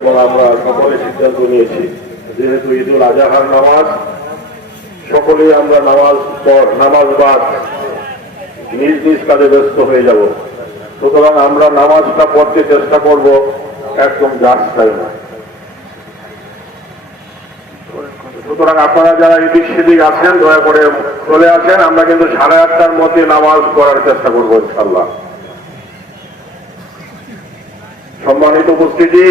এবং আমরা সকলে সিদ্ধান্ত নিয়েছি, যেহেতু ঈদুল আজহার নামাজ, সকলেই আমরা নামাজ বাদ নিজ নিজ কাজে ব্যস্ত হয়ে যাব। সুতরাং আমরা নামাজটা পড়তে চেষ্টা করব একদম জাস্ট টাইমে। সুতরাং আপনারা যারা এদিক সেদিক আছেন দয়া করে চলে আসেন। আমরা কিন্তু 8:30টার মধ্যে নামাজ পড়ার চেষ্টা করবো ইনশাআল্লাহ। সম্মানিত উপস্থিতি,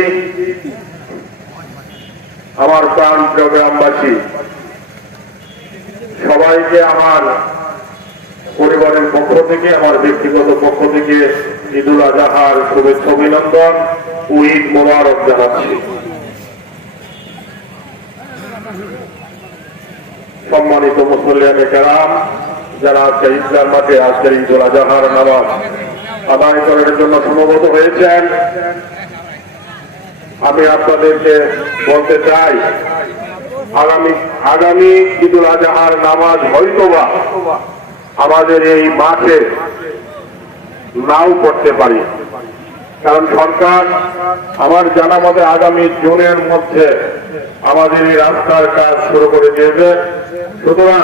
আমার প্রাণ প্রিয় গ্রামবাসী, সবাইকে আমার পরিবারের পক্ষ থেকে, আমার ব্যক্তিগত পক্ষ থেকে ঈদুল আজহার শুভেচ্ছা অভিনন্দন ও ঈদ মোবারক জানাচ্ছি। সম্মানিত মুসল্লিয়ানে কেরাম, যারা আজকে ঈদগাহ মাঠে আজকে ঈদুল আজহার নামাজ আদায় করার জন্য সমবেত হয়েছেন, আমি আপনাদেরকে বলতে চাই, আগামী ঈদুল আজহার নামাজ হয়তোবা আমাদের এই মাঠে নাও পড়তে পারি, কারণ সরকার আমার জানা মতে আগামী জুনের মধ্যে আমাদের এই রাস্তার কাজ শুরু করে দিয়েছে। সুতরাং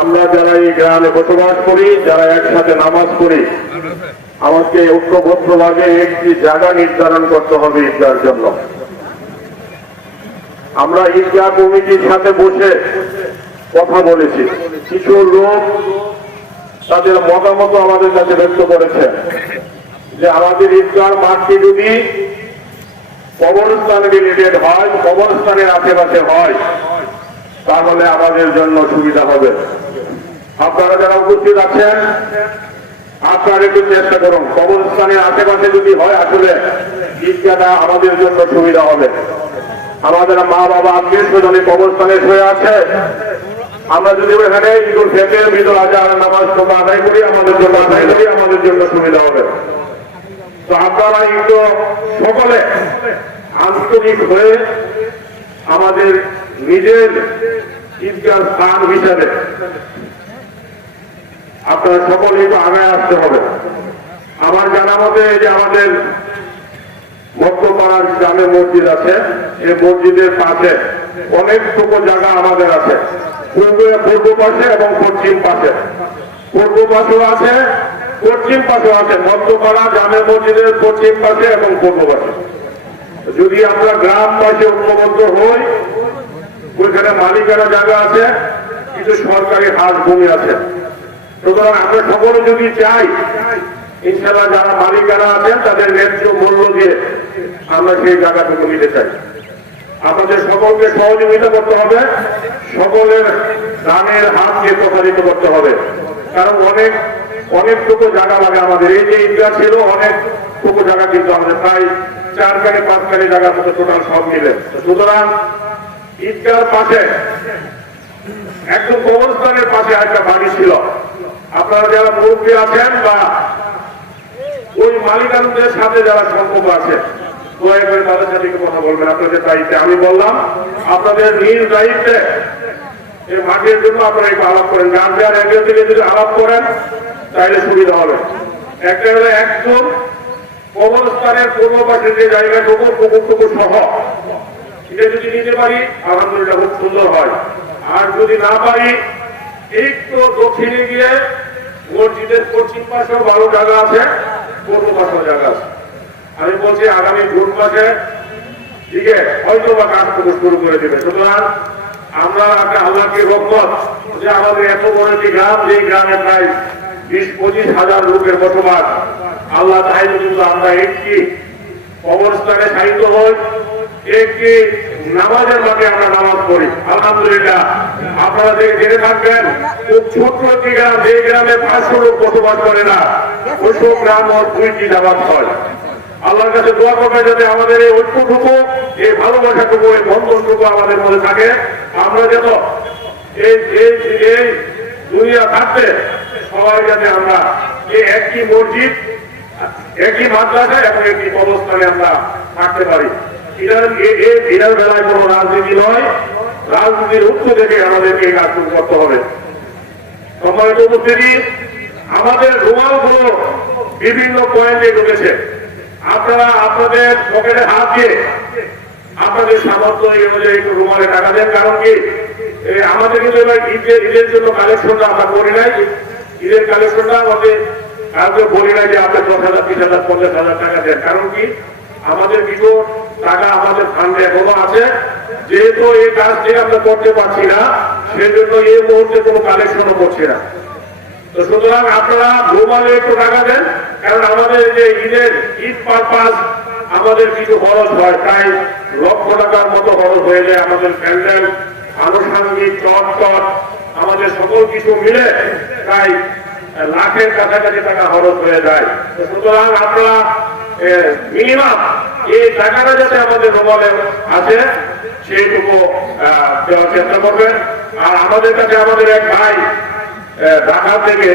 আমরা যারা এই গ্রামে বসবাস করি, যারা একসাথে নামাজ পড়ি, আমাকে ঐক্যবদ্ধভাবে একটি জায়গা নির্ধারণ করতে হবে ঈদগাহের জন্য। আমরা ঈদগাহ কমিটির সাথে বসে কথা বলেছি। কিছু লোক তাদের মতামত আমাদের কাছে ব্যক্ত করেছে যে আমাদের ঈদগাহের মাঠটি যদি কবরস্থান রিলেটেড হয়, কবরস্থানের আশেপাশে হয়, তাহলে আমাদের জন্য সুবিধা হবে। আপনারা যারা উপস্থিত আছেন, আপনারা একটু চেষ্টা করুন, কবরস্থানের আশেপাশে যদি হয়, আসলে ঈদগাহটা আমাদের জন্য সুবিধা হবে। আমাদের মা বাবা আত্মীয় স্বজনে কবরস্থানে শুয়ে আছে, আমরা যদি এখানে ঈদুল ফিতর, ঈদুল আজহার নামাজ আদায় করি, আমাদের জন্য সুবিধা হবে। তো আপনারা কিন্তু সকলে আন্তরিক হয়ে আমাদের নিজের ঈদগাহ স্থান হিসাবে আপনারা সকলে একটু আগায় আসতে হবে। আমার জানা মতে যে আমাদের মধ্যপাড়ার গ্রামে মসজিদ আছে, এই মসজিদের পাশে অনেকটুকু জায়গা আমাদের আছে, পূর্ব পাশে এবং পশ্চিম পাশে। পূর্ব পাশেও আছে, পশ্চিম পাশেও আছে। মধ্যপাড়া জামে মসজিদের পশ্চিম পাশে এবং পূর্ব পাশে যদি আমরা গ্রামবাসী ঐক্যবদ্ধ হই, ওইখানে মালিকানা জায়গা আছে, কিছু সরকারি হাত ভূমি আছে। সুতরাং আমরা সকলে যদি চাই, ইনশাআল্লাহ যারা মালিকানা আছেন তাদের ন্যায্য মূল্য দিয়ে আমরা সেই জায়গাটুকু নিতে চাই। আমাদের সকলকে সহযোগিতা করতে হবে, সকলের দানের হাতকে প্রসারিত করতে হবে, কারণ অনেকটুকু জায়গা লাগে আমাদের। এই যে ঈদগাহ ছিল, অনেকটুকু জায়গা কিন্তু আমাদের প্রায় 4 কানি 5 কানি জায়গার মধ্যে টোটাল সব মিলে। সুতরাং ঈদগাহর পাশে একদম কবরস্থানের পাশে একটা বাড়ি ছিল। আপনারা যারা মুরব্বী আছেন বা ওই মালিকানদের সাথে যারা সম্পর্ক আছে, দয়া করে তাদের সাথে কথা বলবেন আপনাদের দায়িত্বে। আমি বললাম আপনাদের নিজ দায়িত্বে এই মাটির জন্য আপনারা একটু আলাপ করেন। গান দেওয়ার এগিয়ে থেকে যদি আলাপ করেন তাহলে সুবিধা হবে। একটা হলো একদম কবরস্থানের পূর্ব পাশে যে জায়গাটুকু, পুকুরটুকু সহ, এটা যদি নিতে পারি আলহামদুলিল্লাহ খুব সুন্দর হয়। আর যদি না পারি, একটু দক্ষিণে গিয়ে মসজিদের পশ্চিম পাশেও ভালো জায়গা আছে, পূর্ব পাশেও জায়গা আছে। আমি বলছি আগামী জুন মাসে দিকে হয়তো বা কাজটুকু শুরু করে দেবে। সুতরাং আমরা আল্লাহকে রহমত যে আমাদের এত বড় একটি গ্রাম, যে গ্রামে প্রায় 20-25 হাজার লোকের বসবাস, আল্লাহ চাইলে কিন্তু আমরা একটি কবরস্থানে সাহিত্য হই, একটি নামাজের মাঠে আমরা নামাজ পড়ি। আলহামদুলিল্লাহ আপনারা জেনে থাকবেন, খুব ছোট্ট একটি গ্রাম, যে গ্রামে 500 লোক বসবাস করে না, ওইসব গ্রাম ওর 2টি নামাজ হয়। আল্লাহর কাছে দোয়া করবে যাতে আমাদের এই ঐক্যটুকু, এই ভালোবাসাটুকু, এই বন্ধনটুকু আমাদের মধ্যে থাকে। আমরা যেন এই দুনিয়া থাকতে সবাই যাতে আমরা এই একটি মসজিদ, একই মাদ্রাসা এবং একটি কবরস্থানে আমরা থাকতে পারি। দিনের বেলায় কোন রাজনীতি নয়, রাজনীতির উৎস থেকে আমাদেরকে এই কাজটুকু করতে হবে। সম্মানিত উপস্থিতি, আমাদের রুমালগুলো বিভিন্ন পয়েন্টে ঢুকেছে। আপনারা আপনাদের পকেটে হাত দিয়ে আপনাদের সামর্থ্য এই অনুযায়ী একটু রুমালে টাকা দেন। কারণ কি আমাদের কিন্তু এবার ঈদের জন্য কালেকশনটা আমরা করি নাই। ঈদের কালেকশনটা আমাদের কাউকে বলি নাই যে আপনার 10,000, 20,000, 50,000 টাকা দেন। কারণ কি আমাদের কিছু টাকা আমাদের ফান্ডে এখনো আছে। যেহেতু এই কাজটি আমরা করতে পারছি না, সেজন্য এই মুহূর্তে কোনো কালেকশনও করছি না। তো সুতরাং আপনারা রুমালে একটু টাকা দেন। কারণ আমাদের যে ঈদ পারপাস আমাদের কিছু খরচ হয়, প্রায় লক্ষ টাকার মতো খরচ হয়ে যায়। আমাদের প্যান্ডেল, আনুষঙ্গিক চট আমাদের সকল কিছু মিলে প্রায় লাখের কাছাকাছি টাকা খরচ হয়ে যায়। তো সুতরাং আপনারা মিনিমাম এই টাকাটা যাতে আমাদের রুমালে আছে সেইটুকু দেওয়ার চেষ্টা করবেন। আর আমাদের কাছে আমাদের এক ভাই ঢাকা থেকে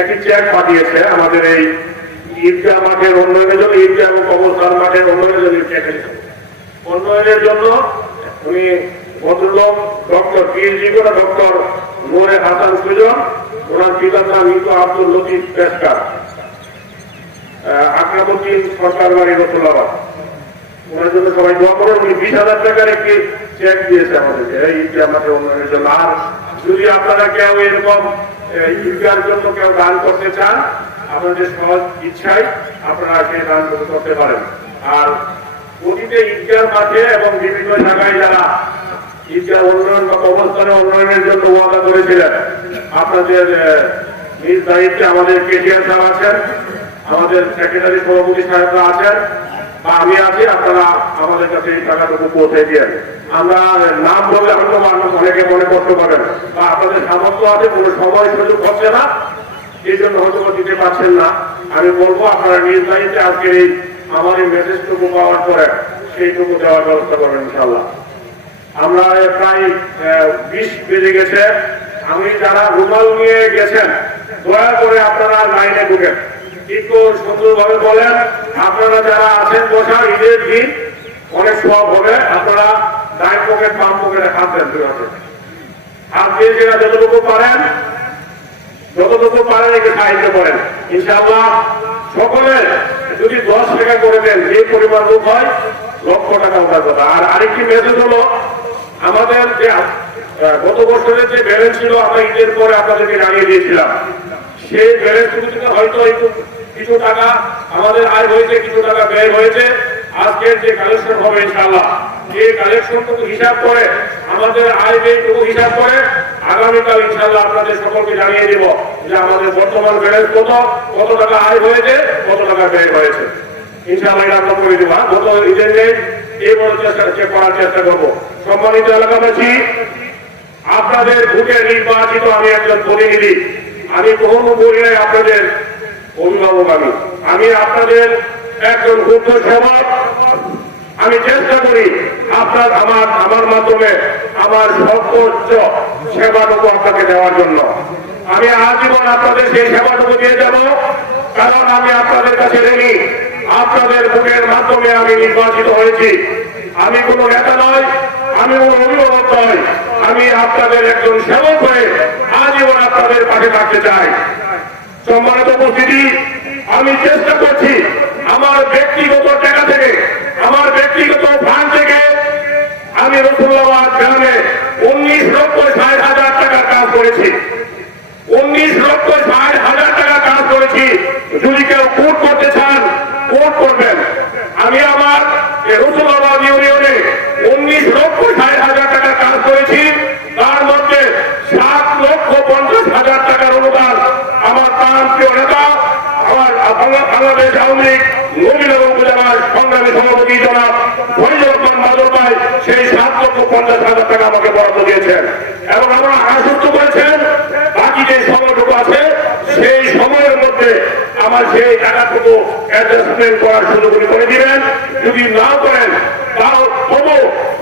একটি চেক পাঠিয়েছে আমাদের এই ঈদগাহ মাঠের উন্নয়নের জন্য, ঈদগাহ এবং কবরস্থান মাঠের উন্নয়নের জন্য উন্নয়নের জন্য উনি ভদ্রলোক ডক্টর পিএইচডি করে ডক্টর নূরে হাসান সুজন, ওনার পিতার নাম মৃত আব্দুল লতিফ পেশকার, আকরামউদ্দিন সরকার বাড়ি রসুল্লাবাদ। ওনার জন্য সবাই দোয়া করুন। উনি 20,000 টাকার একটি চেক দিয়েছে আমাদেরকে এই ঈদগাহ মাঠের উন্নয়নের জন্য। আর যদি আপনারা কেউ এরকম ঈদগাহের জন্য কেউ দান করতে চান, আপনাদের সহজ ইচ্ছায় আপনারা সেই দান করতে পারেন। আর অতীতে ঈদগাহ মাঠে এবং বিভিন্ন জায়গায় যারা ঈদগাহ উন্নয়ন বা কবরস্থানের উন্নয়নের জন্য ওয়াদা করেছিলেন, আপনাদের নিজ দায়িত্বে আমাদের কেটিআর সাহেব আছেন, আমাদের সেক্রেটারি সভাপতি সাহেবরা আছেন, বা আমি আছি। আপনারা আমাদের কাছে এই টাকাটুকু পৌঁছে দিয়ে আমরা নাম বলে হয়তো অনেকে মনে করতে পারেন বা আপনাদের সামর্থ্য আছে, কোনো সময় সুযোগ হচ্ছে না, এই জন্য হয়তো দিতে পারছেন না। আমি বলবো আপনারা নিজ দায়িত্বে আজকের এই আমার এই মেসেজটুকু পাওয়ার পরে সেইটুকু দেওয়ার ব্যবস্থা করবেন ইনশাল্লাহ। আমরা প্রায় 20 বেজে গেছে। আমি যারা রুমাল নিয়ে গেছেন দয়া করে আপনারা লাইনে ঢুকেন, একটু সুন্দরভাবে বলেন। আপনারা যারা আছেন বসা, ঈদের দিন অনেক সব হবে, আপনারা ডাইন পকেট বাম পকেটে হাত দেন, হাত দিয়ে যেটা যতটুকু পারেন একটু সাহায্য করেন ইনশাআল্লাহ। সকলে যদি 10 টাকা করে দেন, যে পরিমাণ লোক হয় লক্ষ টাকা ওঠার কথা। আর আরেকটি মেসেজ হলো, আমাদের যে গত বছরের যে ব্যালেন্স ছিল আমরা ঈদের পরে আপনাদেরকে জানিয়ে দিয়েছিলাম, সেই ব্যালেন্স থেকে হয়তো একটু কিছু টাকা আমাদের আয় হয়েছে, কিছু টাকা ব্যয় হয়েছে। আজকের যে কালেকশন হবে ইনশাআল্লাহ, এই কালেকশনটুকু হিসাব করে আমাদের আয় ব্যয়টুকু হিসাব করে আগামীকাল ইনশাআল্লাহ আপনাদের সকলকে জানিয়ে দেব যে আমাদের বর্তমান ব্যালেন্স কত টাকা আয় হয়েছে, কত টাকা ব্যয় হয়েছে। ইনশাআল্লাহ এটা আমরা করে দেবো। গত ঈদের নেই এই বড় চেষ্টা করার চেষ্টা করবো। সম্মানিত এলাকাবাসী, আপনাদের ভোটে নির্বাচিত আমি একজন প্রতিনিধি। আমি কখনো বলি নাই আপনাদের অভিভাবক, আমি আপনাদের একজন ক্ষুদ্র সেবক। আমি চেষ্টা করি আমার মাধ্যমে আমার সর্বোচ্চ সেবাটুকু আপনাকে দেওয়ার জন্য। আমি আজীবন আপনাদের সেই সেবাটুকু দিয়ে যাব, কারণ আমি আপনাদের কাছে ঋণী। আপনাদের ভোটের মাধ্যমে আমি নির্বাচিত হয়েছি। আমি কোনো নেতা নয়, আমি কোনো অভিভাবক নয়, আমি আপনাদের একজন সেবক হয়ে আজীবন আপনাদের পাশে থাকতে চাই। সম্মানিত উপস্থিতি, আমি চেষ্টা করছি আমার ব্যক্তিগত টাকা থেকে, আমার ব্যক্তিগত ফান্ড থেকে আমি রসুল্লাবাদ গ্রামে 19,60,000 টাকার কাজ করেছি। 19,60,000 টাকার কাজ করেছি। যদি কেউ কোট করতে চান কোট করবেন। আমি আমার রসুল্লাবাদ ইউনিয়নে 19,60,000 টাকার কাজ করেছি। তার মধ্যে 7,50,000 টাকার অনুদান আমার প্রান্তীয় নেতা, আমার বাংলাদেশ আওয়ামী লীগ নবীনগর উপজেলার সংগ্রামী সভাপতি জনাব ফরিদুর রহমান বাদল ভাই সেই 7,50,000 টাকা আমাকে বরাদ্দ দিয়েছেন এবং আমরা আশ্বস্ত করেছেন বাকি যে সময়টুকু আছে সেই সময়ের মধ্যে আমার সেই টাকাটুকু অ্যাডজাস্টমেন্ট করার সুযোগ করে দিবেন। যদি নাও করেন তাও তবু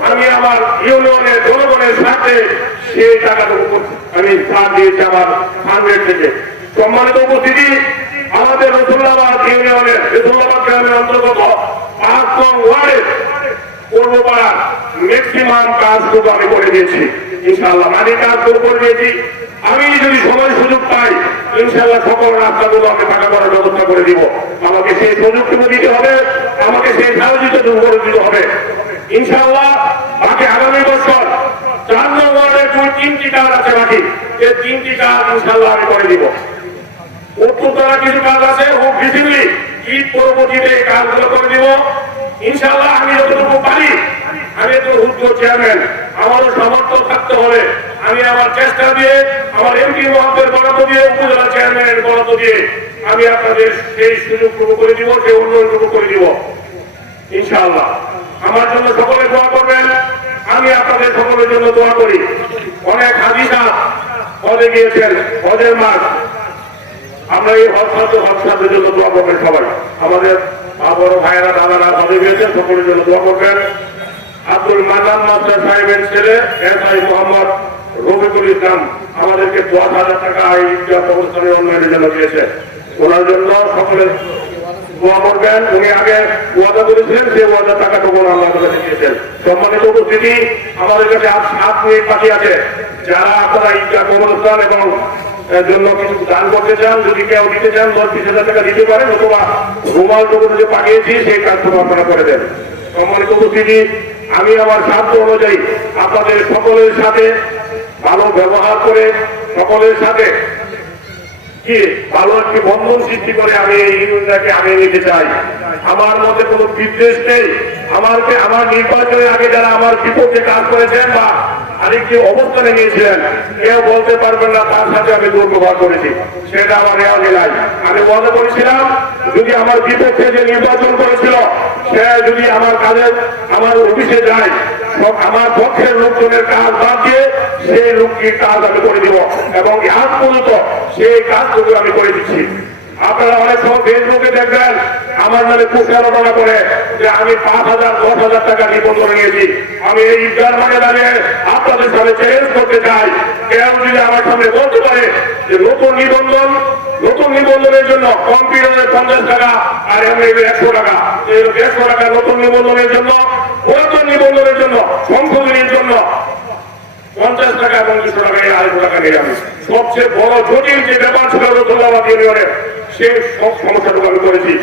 আমি আমার ইউনিয়নের জনগণের সাথে সেই টাকাটুকু আমি ছাড় দিয়েছি আমার ফান্ডের থেকে। সম্মানিত উপস্থিতি, আমাদের রসুল্লাবাদ ইউনিয়নের রসুল্লাবাদ গ্রামের অন্তর্গত 5 নং ওয়ার্ডের পূর্বপাড়া ম্যাক্সিমাম কাজটুকু আমি করে দিয়েছি ইনশাআল্লাহ। মাটির কাজ শুরু করে দিয়েছি। আমি যদি সময় সুযোগ পাই ইনশাআল্লাহ সকল রাস্তাগুলো আমি ফাঁকা করার ব্যবস্থা করে দিব। আমাকে সেই প্রযুক্তিও দিতে হবে, আমাকে সেই সাহায্যটুকু করে দিতে হবে ইনশাআল্লাহ। বাকি আগামী বছর 4 নম্বরের 3টি কাজ আছে বাকি, এই 3টি কাজ ইনশাআল্লাহ আমি করে দিব। উত্তরতলা কিছু কাজ আছে, খুব ভিজিবলি ঈদ পরবর্তীতে এই কাজগুলো করে দিব ইনশাআল্লাহ। আমি যতটুকু পারি, আমি তো হুদ্দ চেয়ারম্যান, আমারও সামর্থ্য থাকতে হবে। আমি আমার চেষ্টা দিয়ে, আমার এমপি মহোদয়ের বরাদ্দ দিয়ে, উপজেলা চেয়ারম্যানের বরাদ্দ দিয়ে আমি আপনাদের সেই সুযোগটুকু করে দিব, সেই উন্নয়নটুকু করে দিব ইনশাআল্লাহ। আমার জন্য সকলে দোয়া করবেন, আমি আপনাদের সকলের জন্য দোয়া করি। অনেক হাজি সাহেব হজে গিয়েছেন, হজের মাস, আমরা এই হজের জন্য দোয়া করবেন সবাই। আমাদের বড় ভাইয়েরা দাদারা হজে গিয়েছেন, সকলের জন্য দোয়া করবেন। আব্দুল মান্নান মাস্টার সাহেবের ছেলে এসআই মোহাম্মদ রফিকুল ইসলাম আমাদেরকে 10,000 টাকা এই ঈদগাহ কবরস্থানের উন্নয়নের জন্য দিয়েছে, ওনার জন্য সকলে দোয়া করবেন। উনি আগে ওয়াদা করেছিলেন, সেই ওয়াদার টাকাটুকু আল্লাহ কাছে দিয়েছেন। সম্মানিত উপস্থিতি, আমাদের কাছে 7 মিনিট বাকি আছে। যারা আপনারা ঈদগাহ কবরস্থান এবং জন্য কিছু দান করতে চান, যদি কেউ দিতে চান 10-20,000 টাকা দিতে পারেন, অথবা রুমালটুকু যে পাঠিয়েছি সেই কাজটুকু আপনারা করে দেন। সম্মানিত উপস্থিতি, আমি আমার সাধ্য অনুযায়ী আপনাদের সকলের সাথে ভালো ব্যবহার করে, সকলের সাথে কি ভালো একটি বন্ধন সৃষ্টি করে আমি এই ইউনিয়নটাকে আগে নিতে চাই। আমার মধ্যে কোনো বিদ্বেষ নেই। আমার নির্বাচনের আগে যারা আমার বিপক্ষে কাজ করেছেন বা আরেকটি অবস্থানে নিয়েছিলেন, কেউ বলতে পারবেন না তার সাথে আমি দুর্ব্যবহার করেছি, সেটা আমার রেওয়াজে নাই। আমি ওয়াদা করেছিলাম, যদি আমার বিপক্ষে যে নির্বাচন করেছিল সে যদি আমার কাজে আমার অফিসে যায়, আমার পক্ষের লোকজনের কাজ বাদ দিয়ে সেই লোকটির কাজ আমি করে দিব, এবং আজ পর্যন্ত সেই কাজটুকু আমি করে দিচ্ছি। আপনারা অনেক সময় ফেসবুকে দেখবেন আমার নামে প্রচারণা করে যে আমি 5,000 10,000 টাকা নিবন্ধন নিয়েছি। আমি এই ঈদগাহ মাঠে দাঁড়িয়ে আপনাদের সামনে চ্যালেঞ্জ করতে চাই, কেউ যদি আমার সামনে বলতে পারে যে নতুন নিবন্ধনের জন্য কম্পিউটারে 50 টাকা আর এমনি 100 টাকা, 150 টাকা নতুন নিবন্ধনের জন্য, পুরাতন নিবন্ধনের জন্য, সংশোধনের জন্য 50 টাকা এবং 200 টাকা, 250 টাকা নিয়ে যাবে। সবচেয়ে বড় জটিল যে ব্যাপার ছিল রসুল্লাবাদ ইউনিয়নের, সেই সব সমস্যাটুকু আমি করেছি।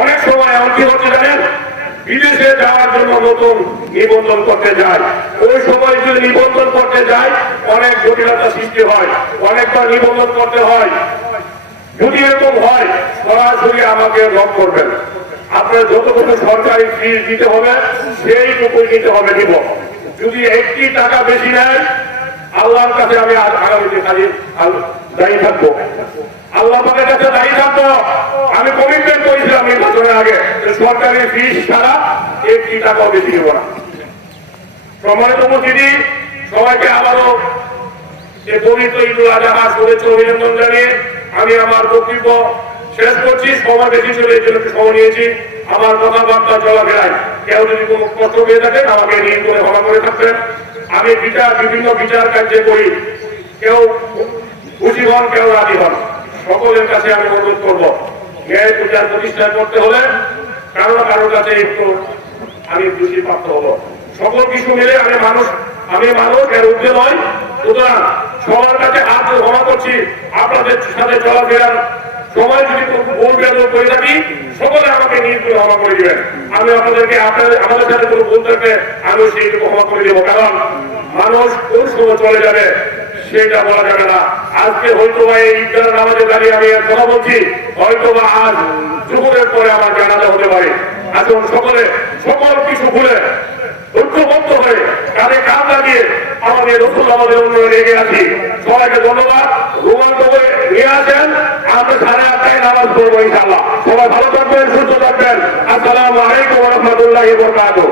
অনেক সময় এমন কি হচ্ছে জানেন, বিদেশে যাওয়ার জন্য নতুন নিবন্ধন করতে যায়, ওই সময় যদি নিবন্ধন করতে যায় অনেক জটিলতা সৃষ্টি হয়, অনেকবার নিবন্ধন করতে হয়। যদি এরকম হয়, সরাসরি আমাকে লক করবেন। আপনার যতটুকু সরকারি ফিস দিতে হবে সেইটুকুই দিতে হবে, দিব। যদি 1 টাকা বেশি নেয়, আল্লাহর কাছে আমি আগামীতে দায়ী থাকবো, আল্লাহ পাকের কাছে দায়ী থাকবো। আমি কমিটমেন্ট করেছিলাম নির্বাচনের আগে, সরকারি ফিস ছাড়া 1 টাকাও বেশি দেব না। সম্মানিত উপস্থিতি, সবাইকে আবারও এই পবিত্র ঈদুল আজহা শুভেচ্ছা অভিনন্দন জানিয়ে আমি আমার বক্তব্য শেষ করছি। সময় বেশি চলে, এই জন্য সময় নিয়েছি। আমার কথাবার্তা চলাফেরায় কেউ যদি কোনো কষ্ট পেয়ে থাকেন আমাকে ঋণ করে ক্ষমা করে থাকবেন। আমি বিভিন্ন বিচার কার্যে করি, কেউ খুশি হন, কেউ রাজি হন, সকলের কাছে আমি অনুরোধ করবো, ন্যায় বিচার প্রতিষ্ঠা করতে হলে কারোর কাছে একটু আমি দোষী প্রাপ্ত হবো। সকল কিছু মিলে আমি মানুষ এর ঊর্ধ্বে নয়। সুতরাং সবার কাছে হাত ক্ষমা করছি। আপনাদের সাথে চলাফেরার সময় যদি ভুল বেদব করে থাকি, সকলে আমাকে নিজ করে ক্ষমা করে দিবেন। আমি আপনাদেরকে আমাদের সাথে কোনো ভুল থাকলে আমি সেইটুকু ক্ষমা করে দেবো, কারণ মানুষ কোন সময় চলে যাবে সেটা বলা যাবে না। আজকে হয়তো বা এই ঈদগাহ নামাজে দাঁড়িয়ে আমি কথা বলছি, হয়তো বা আজ দুপুরের পরে আমার জানাজা হতে পারে। আসুন সকল কিছু ভুলে ঐক্যবদ্ধ হয়ে কাঁধে কাঁধ লাগিয়ে আমাদের রসুল্লাহের উন্নয়নে এগিয়ে আছি। সবাইকে ধন্যবাদ। রোমাঞ্চ করে নিয়ে আসেন, আমরা 8:30টায় নামাজ পড়বো ইনশাআল্লাহ। সবাই ভালো থাকবেন, সুস্থ থাকবেন। আসসালামু আলাইকুম ওয়া রাহমাতুল্লাহি ওয়া বারাকাতুহু।